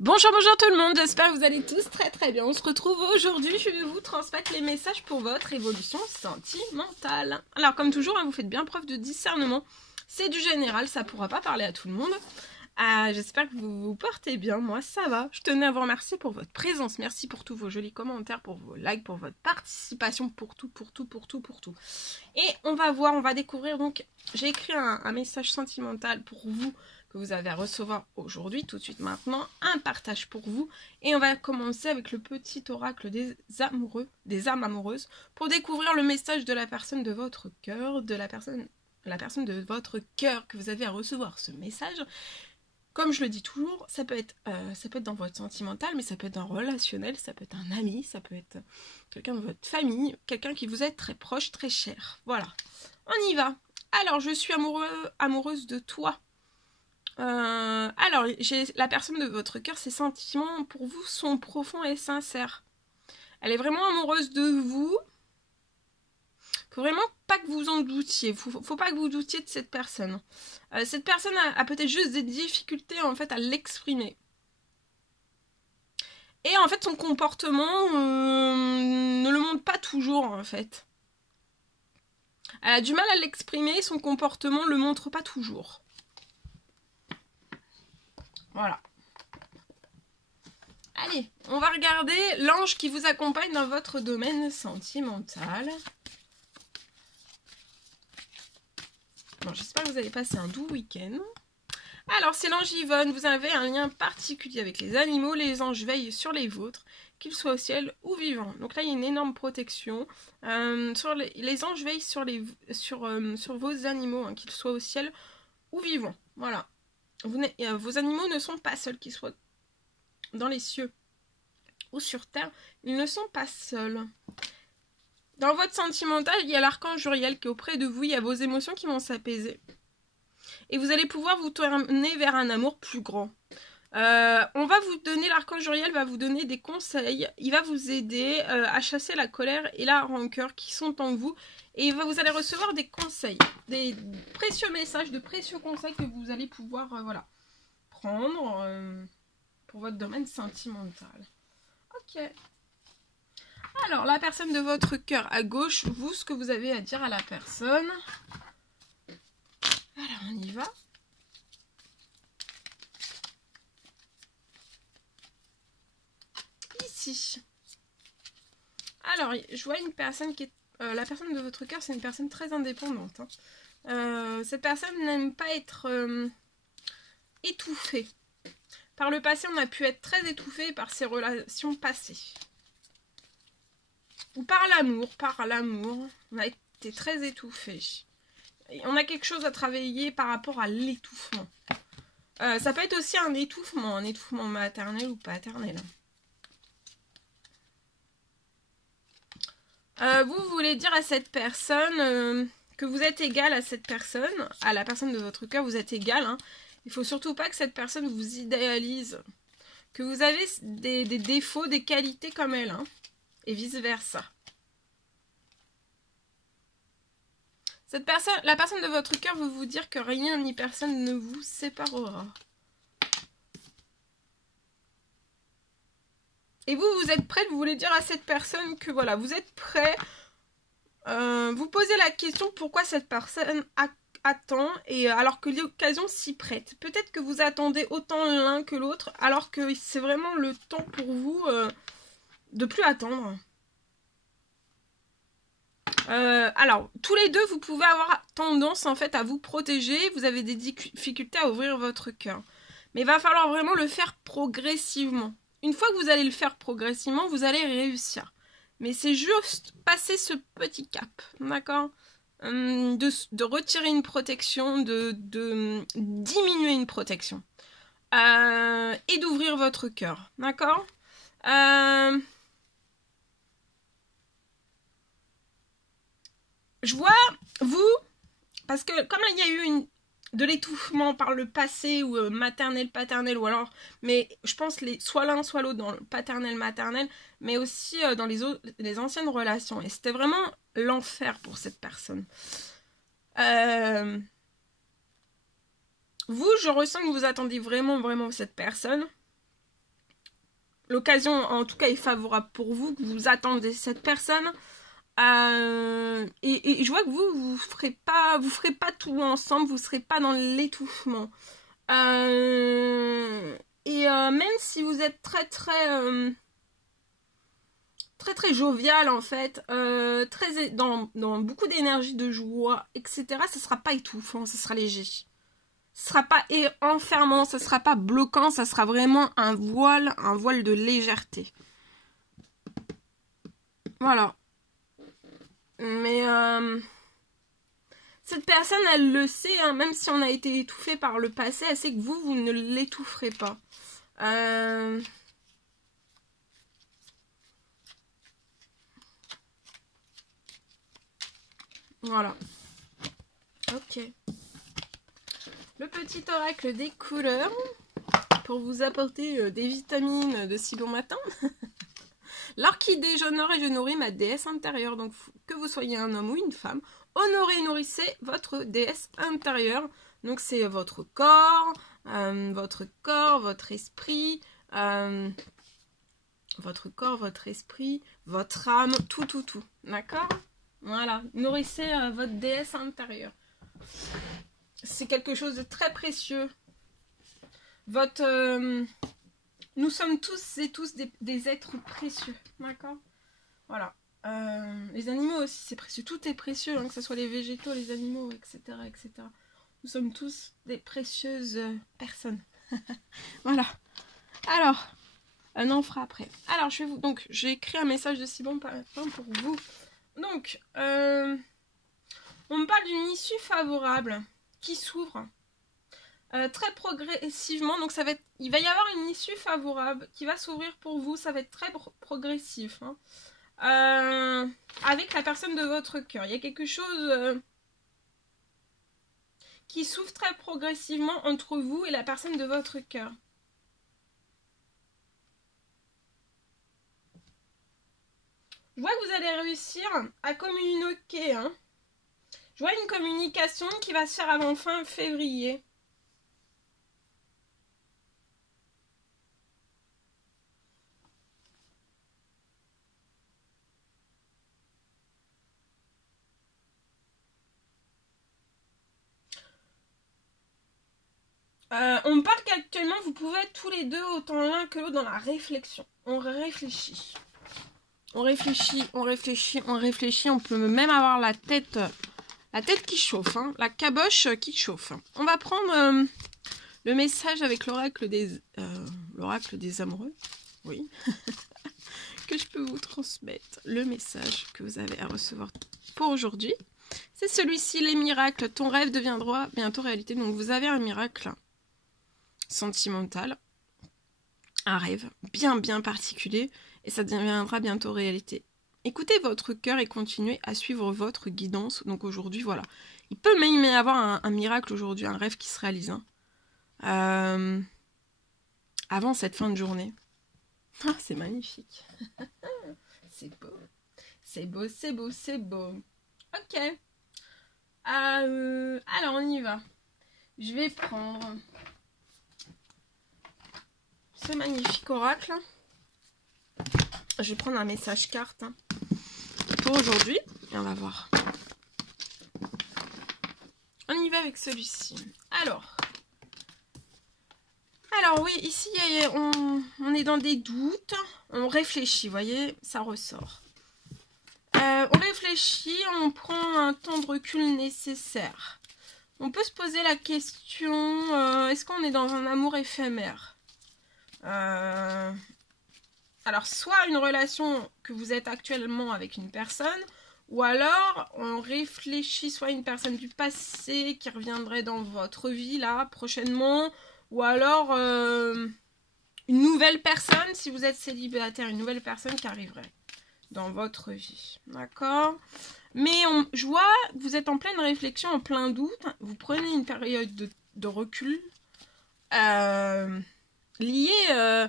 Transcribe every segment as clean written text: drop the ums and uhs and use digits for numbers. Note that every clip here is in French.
Bonjour, bonjour tout le monde, j'espère que vous allez tous très bien. On se retrouve aujourd'hui, je vais vous transmettre les messages pour votre évolution sentimentale. Alors comme toujours, vous faites bien preuve de discernement. C'est du général, ça pourra pas parler à tout le monde. J'espère que vous vous portez bien, moi ça va. Je tenais à vous remercier pour votre présence, merci pour tous vos jolis commentaires, pour vos likes, pour votre participation, pour tout. Et on va voir, on va découvrir donc, j'ai écrit un message sentimental pour vous, que vous avez à recevoir aujourd'hui, tout de suite maintenant, un partage pour vous. Et on va commencer avec le petit oracle des amoureux, des âmes amoureuses, pour découvrir le message de la personne de votre cœur, de la personne de votre cœur que vous avez à recevoir ce message. Comme je le dis toujours, ça peut être dans votre sentimental, mais ça peut être dans relationnel, ça peut être un ami, ça peut être quelqu'un de votre famille, quelqu'un qui vous est très proche, très cher. Voilà, on y va. Alors, je suis amoureuse de toi. Alors, la personne de votre cœur, ses sentiments pour vous sont profonds et sincères. Elle est vraiment amoureuse de vous. Faut vraiment pas que vous en doutiez. Faut pas que vous doutiez de cette personne. Cette personne a peut-être juste des difficultés en fait à l'exprimer. Et en fait, son comportement ne le montre pas toujours en fait. Elle a du mal à l'exprimer, son comportement le montre pas toujours. Voilà. Allez, on va regarder l'ange qui vous accompagne dans votre domaine sentimental. Bon, j'espère que vous allez passer un doux week-end. Alors, c'est l'ange Yvonne. Vous avez un lien particulier avec les animaux. Les anges veillent sur les vôtres, qu'ils soient au ciel ou vivants. Donc là, il y a une énorme protection. Les anges veillent sur vos animaux, hein, qu'ils soient au ciel ou vivants. Voilà. Vos animaux ne sont pas seuls, qu'ils soient dans les cieux ou sur terre, ils ne sont pas seuls. Dans votre sentimental, il y a l'archange Uriel qui est auprès de vous, il y a vos émotions qui vont s'apaiser. Et vous allez pouvoir vous tourner vers un amour plus grand. On va vous donner, l'archange Uriel va vous donner des conseils, il va vous aider à chasser la colère et la rancœur qui sont en vous. Et vous allez recevoir des conseils, des précieux messages, de précieux conseils que vous allez pouvoir prendre pour votre domaine sentimental. Ok. Alors, la personne de votre cœur à gauche, vous, ce que vous avez à dire à la personne. Alors, on y va. Ici. Alors, je vois une personne qui est... la personne de votre cœur, c'est une personne très indépendante. Hein. Cette personne n'aime pas être étouffée. Par le passé, on a pu être très étouffé par ses relations passées. Ou par l'amour, on a été très étouffé. Et on a quelque chose à travailler par rapport à l'étouffement. Ça peut être aussi un étouffement maternel ou paternel. Vous voulez dire à cette personne que vous êtes égal à cette personne, à la personne de votre cœur, vous êtes égal. Hein. Il faut surtout pas que cette personne vous idéalise. Que vous avez des défauts, des qualités comme elle. Hein. Et vice versa. La personne de votre cœur veut vous dire que rien ni personne ne vous séparera. Et vous êtes prêt, vous voulez dire à cette personne que voilà, vous êtes prêt. Vous posez la question pourquoi cette personne attend, et alors que l'occasion s'y prête. Peut-être que vous attendez autant l'un que l'autre, alors que c'est vraiment le temps pour vous de plus attendre. Alors, tous les deux, vous pouvez avoir tendance en fait à vous protéger, vous avez des difficultés à ouvrir votre cœur. Mais il va falloir vraiment le faire progressivement. Une fois que vous allez le faire progressivement, vous allez réussir. Mais c'est juste passer ce petit cap, d'accord ? De retirer une protection, de diminuer une protection. Et d'ouvrir votre cœur, d'accord ? Je vois, vous, parce que comme là, il y a eu de l'étouffement par le passé, ou maternel, paternel, ou alors, mais je pense soit l'un, soit l'autre, dans le paternel, maternel, mais aussi dans les anciennes relations. Et c'était vraiment l'enfer pour cette personne. Vous, je ressens que vous attendez vraiment cette personne. l'occasion, en tout cas, est favorable pour vous, que vous attendez cette personne. Et je vois que vous ferez pas tout ensemble, vous serez pas dans l'étouffement. Même si vous êtes très jovial en fait, très dans beaucoup d'énergie, de joie, etc. Ça sera pas étouffant, ça sera léger. Ce sera pas enfermant, ça sera pas bloquant, ça sera vraiment un voile de légèreté. Voilà. Mais cette personne, elle le sait, hein, même si on a été étouffé par le passé, elle sait que vous ne l'étoufferez pas. Voilà. Ok. Le petit oracle des couleurs pour vous apporter des vitamines de si bon matin. L'orchidée, j'honore et je nourris ma déesse intérieure. Donc, que vous soyez un homme ou une femme, honorez et nourrissez votre déesse intérieure. Donc, c'est votre corps, votre esprit, votre âme, tout. D'accord? Voilà. Nourrissez votre déesse intérieure. C'est quelque chose de très précieux. Nous sommes tous et tous des êtres précieux, d'accord? Voilà. Les animaux aussi, c'est précieux. Tout est précieux, hein, que ce soit les végétaux, les animaux, etc., etc. Nous sommes tous des précieuses personnes. Voilà. Alors, on fera après. Alors, j'ai écrit un message de si bon matin pour vous. Donc, on me parle d'une issue favorable qui s'ouvre. Très progressivement, donc il va y avoir une issue favorable qui va s'ouvrir pour vous, ça va être très progressif, hein. Avec la personne de votre cœur. Il y a quelque chose qui s'ouvre très progressivement entre vous et la personne de votre cœur. Je vois que vous allez réussir à communiquer, hein. Je vois une communication qui va se faire avant fin février. On me parle qu'actuellement vous pouvez être tous les deux autant l'un que l'autre dans la réflexion. On réfléchit. On peut même avoir la tête qui chauffe, hein, la caboche qui chauffe. On va prendre le message avec l'oracle des amoureux. Oui. Que je peux vous transmettre. Le message que vous avez à recevoir pour aujourd'hui. C'est celui-ci, les miracles. Ton rêve deviendra bientôt réalité. Donc vous avez un miracle sentimental, un rêve bien particulier, et ça deviendra bientôt réalité. Écoutez votre cœur et continuez à suivre votre guidance. Donc aujourd'hui, voilà. Il peut même y avoir un miracle aujourd'hui, un rêve qui se réalise. Hein. Avant cette fin de journée. Ah, c'est magnifique. C'est beau. C'est beau. Ok. Alors, on y va. Je vais prendre ce magnifique oracle. Je vais prendre un message carte pour aujourd'hui. Et on va voir. On y va avec celui-ci. Alors oui, ici, on est dans des doutes. On réfléchit, vous voyez, ça ressort. On réfléchit, on prend un temps de recul nécessaire. On peut se poser la question, est-ce qu'on est dans un amour éphémère? Alors, soit une relation que vous êtes actuellement avec une personne, ou alors on réfléchit soit à une personne du passé qui reviendrait dans votre vie, là, prochainement, ou alors une nouvelle personne, si vous êtes célibataire, une nouvelle personne qui arriverait dans votre vie, d'accord? Mais je vois que vous êtes en pleine réflexion, en plein doute, vous prenez une période de recul liée...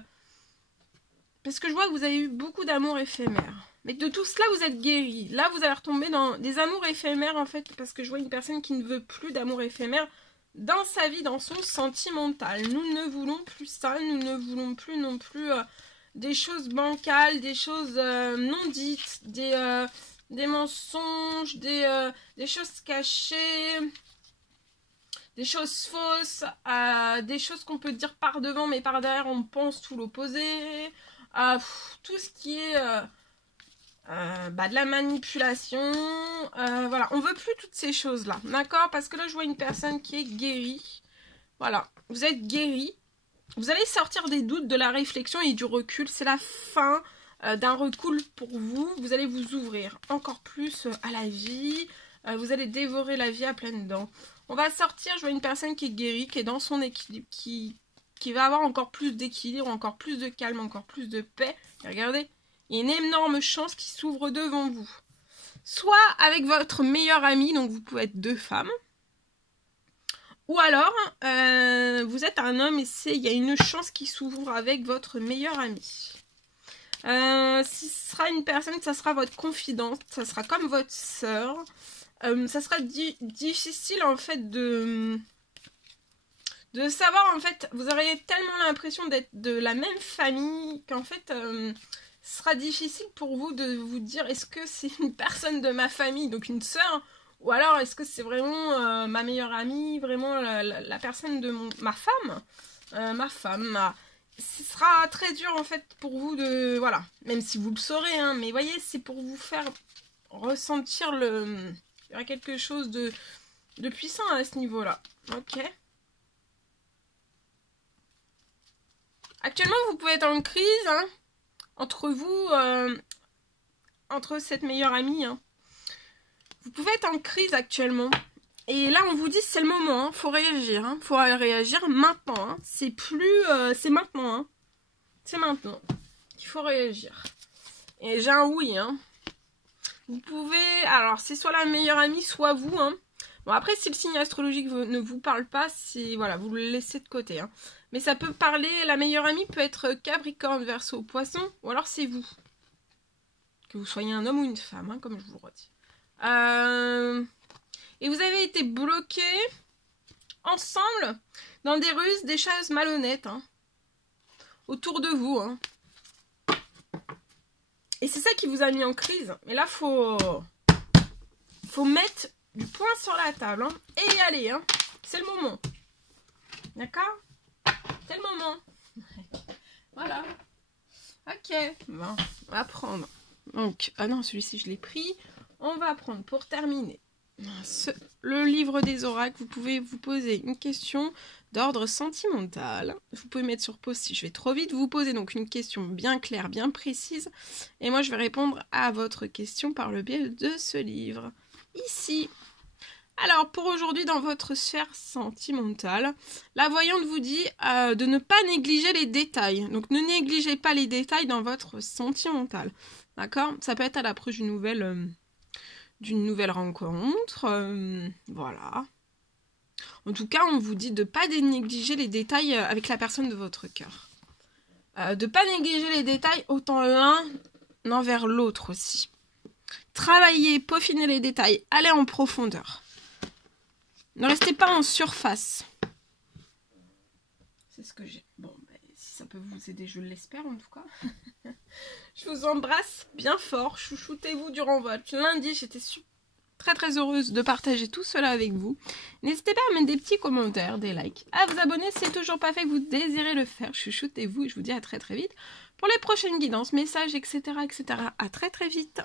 parce que je vois que vous avez eu beaucoup d'amour éphémère. Mais de tout cela, vous êtes guéri. Là, vous allez retomber dans des amours éphémères, en fait, parce que je vois une personne qui ne veut plus d'amour éphémère dans sa vie, dans son sentimental. Nous ne voulons plus ça, nous ne voulons plus non plus des choses bancales, des choses non dites, des mensonges, des choses cachées, des choses fausses, des choses qu'on peut dire par devant mais par derrière on pense tout l'opposé, tout ce qui est de la manipulation, voilà, on veut plus toutes ces choses là, d'accord, parce que là je vois une personne qui est guérie, voilà, vous êtes guérie, vous allez sortir des doutes, de la réflexion et du recul, c'est la fin d'un recul pour vous, vous allez vous ouvrir encore plus à la vie, vous allez dévorer la vie à pleines dents. On va sortir, je vois une personne qui est guérie, qui est dans son équilibre, qui va avoir encore plus d'équilibre, encore plus de calme, encore plus de paix. Et regardez, il y a une énorme chance qui s'ouvre devant vous. Soit avec votre meilleure amie, donc vous pouvez être deux femmes, ou alors vous êtes un homme et il y a une chance qui s'ouvre avec votre meilleure amie. Si ce sera une personne, ça sera votre confidente, ça sera comme votre sœur. Ça sera difficile en fait de savoir, en fait, vous auriez tellement l'impression d'être de la même famille qu'en fait ce sera difficile pour vous de vous dire est-ce que c'est une personne de ma famille, donc une sœur, ou alors est-ce que c'est vraiment ma meilleure amie, vraiment la personne de ma femme, ce sera très dur en fait pour vous de, voilà, même si vous le saurez, hein, mais voyez, c'est pour vous faire ressentir il y aura quelque chose de puissant à ce niveau-là. Ok. Actuellement, vous pouvez être en crise, hein, entre vous, entre cette meilleure amie. Hein. Vous pouvez être en crise actuellement. Et là, on vous dit c'est le moment, hein, faut réagir. Hein, faut réagir maintenant. Hein. C'est plus... c'est maintenant. Hein. C'est maintenant qu'il faut réagir. Et j'ai un oui, hein. Vous pouvez, alors c'est soit la meilleure amie, soit vous, hein. Bon après si le signe astrologique ne vous parle pas, c'est voilà, vous le laissez de côté, hein. Mais ça peut parler, la meilleure amie peut être Capricorne, Verseau, Poisson, ou alors c'est vous. Que vous soyez un homme ou une femme, hein, comme je vous le redis. Et vous avez été bloqués ensemble dans des ruses, des choses malhonnêtes, hein, autour de vous, hein. Et c'est ça qui vous a mis en crise. Et là, faut mettre du poing sur la table. Hein, et y aller. Hein. C'est le moment. D'accord? C'est le moment. Voilà. Ok. Bon, on va prendre. Donc, ah non, celui-ci, je l'ai pris. On va prendre, pour terminer, le livre des oracles. Vous pouvez vous poser une question d'ordre sentimental. Vous pouvez mettre sur pause si je vais trop vite. Vous posez donc une question bien claire, bien précise. Et moi, je vais répondre à votre question par le biais de ce livre. Ici. Alors, pour aujourd'hui, dans votre sphère sentimentale, la voyante vous dit de ne pas négliger les détails. Donc, ne négligez pas les détails dans votre sentimental. D'accord? Ça peut être à l'approche d'une nouvelle rencontre. Voilà. En tout cas, on vous dit de ne pas négliger les détails avec la personne de votre cœur. De ne pas négliger les détails autant l'un envers l'autre aussi. Travaillez, peaufinez les détails, allez en profondeur. Ne restez pas en surface. C'est ce que j'ai. Bon, si ça peut vous aider, je l'espère en tout cas. Je vous embrasse bien fort. Chouchoutez-vous durant votre lundi. J'étais très très heureuse de partager tout cela avec vous. N'hésitez pas à mettre des petits commentaires, des likes, à vous abonner si c'est toujours pas fait que vous désirez le faire. Chouchoutez-vous et je vous dis à très très vite pour les prochaines guidances, messages, etc. etc. À très très vite.